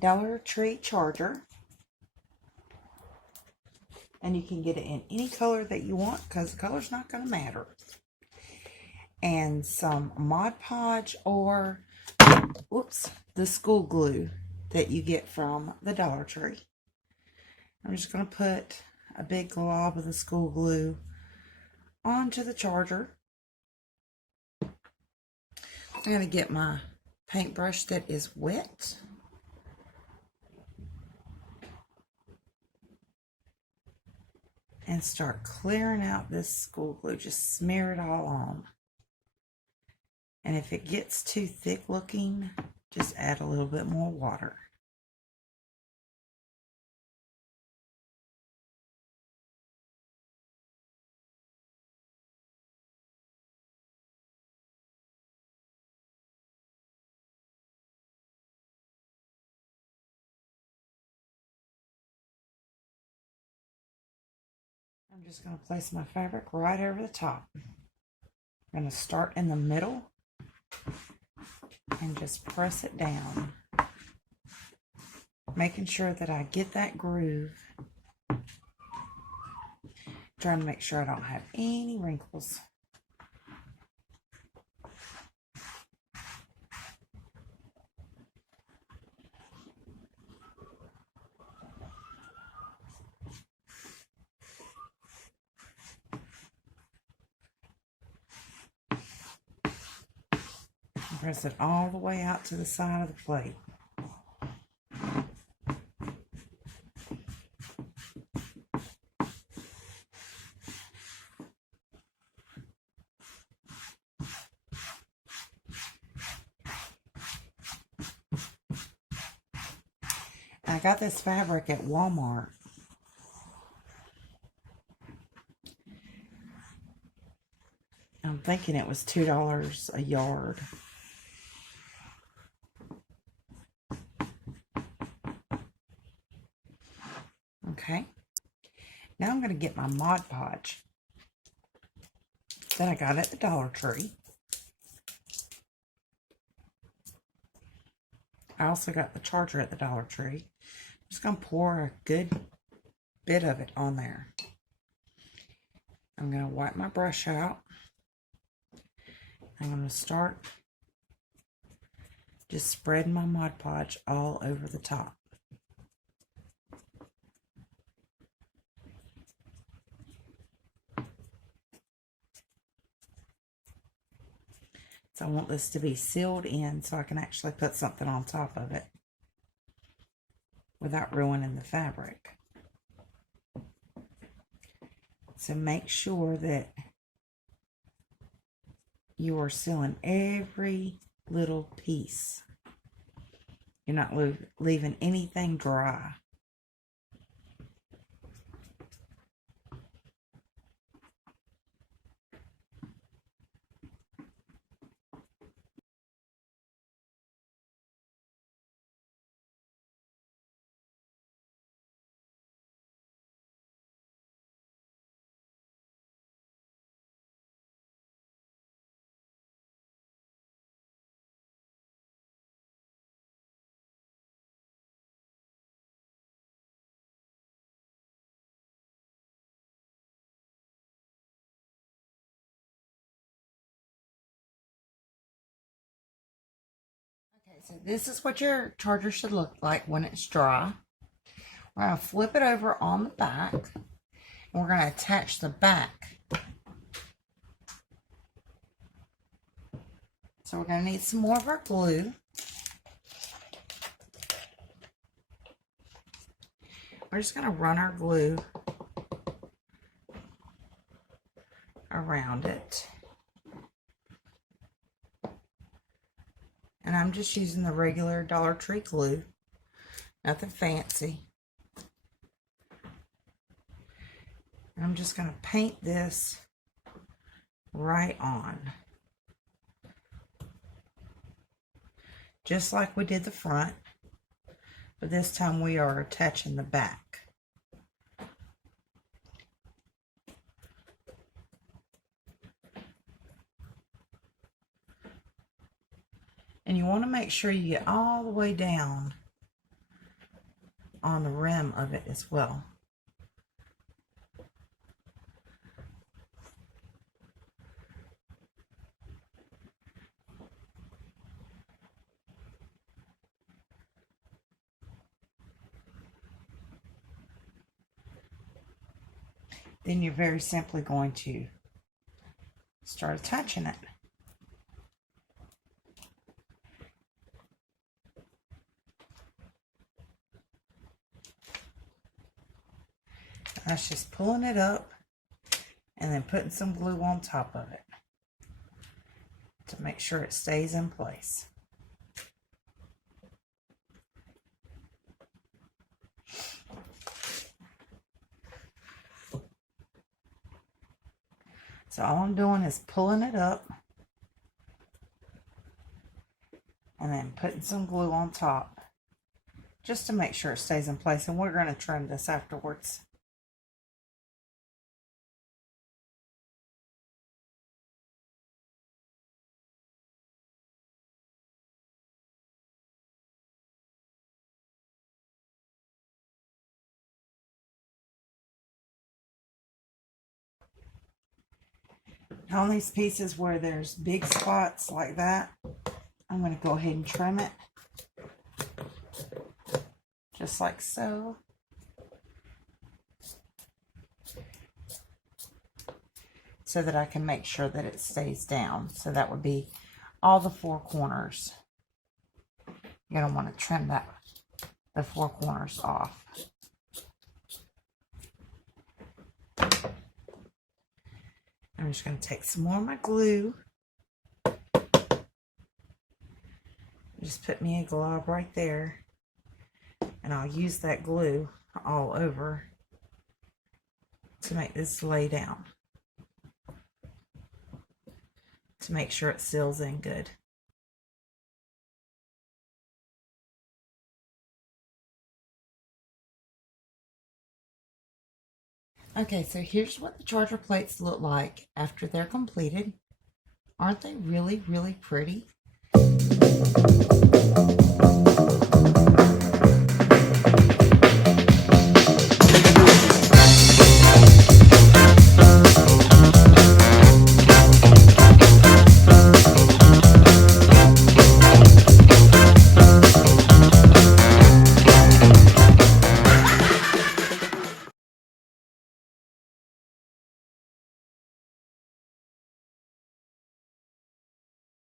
Dollar Tree charger. And you can get it in any color that you want because the color's not going to matter. And some Mod Podge or, the school glue that you get from the Dollar Tree. I'm just going to put a big glob of the school glue onto the charger. I'm going to get my paintbrush that is wet. And start clearing out this school glue. Just smear it all on. And if it gets too thick looking, just add a little bit more water. I'm just going to place my fabric right over the top. I'm going to start in the middle and just press it down, making sure that I get that groove. Trying to make sure I don't have any wrinkles. Press it all the way out to the side of the plate. I got this fabric at Walmart. I'm thinking it was $2 a yard. Okay. Now I'm going to get my Mod Podge that I got at the Dollar Tree. I also got the charger at the Dollar Tree. I'm just going to pour a good bit of it on there. I'm going to wipe my brush out. I'm going to start just spreading my Mod Podge all over the top. So I want this to be sealed in so I can actually put something on top of it without ruining the fabric. So make sure that you are sealing every little piece. You're not leaving anything dry. Okay, so this is what your charger should look like when it's dry. We're going to flip it over on the back. And we're going to attach the back. So we're going to need some more of our glue. We're just going to run our glue around it. And I'm just using the regular Dollar Tree glue. Nothing fancy. And I'm just going to paint this right on. Just like we did the front. But this time we are attaching the back. And you want to make sure you get all the way down on the rim of it as well. Then you're very simply going to start attaching it. That's just pulling it up and then putting some glue on top of it to make sure it stays in place. So all I'm doing is pulling it up and then putting some glue on top just to make sure it stays in place. And we're going to trim this afterwards. On these pieces where there's big spots like that, I'm going to go ahead and trim it. Just like so. So that I can make sure that it stays down. So that would be all the four corners. You're going to want to trim the four corners off. I'm just going to take some more of my glue. Just put me a glob right there. And I'll use that glue all over to make this lay down. To make sure it seals in good. Okay, so here's what the charger plates look like after they're completed. Aren't they really, really pretty?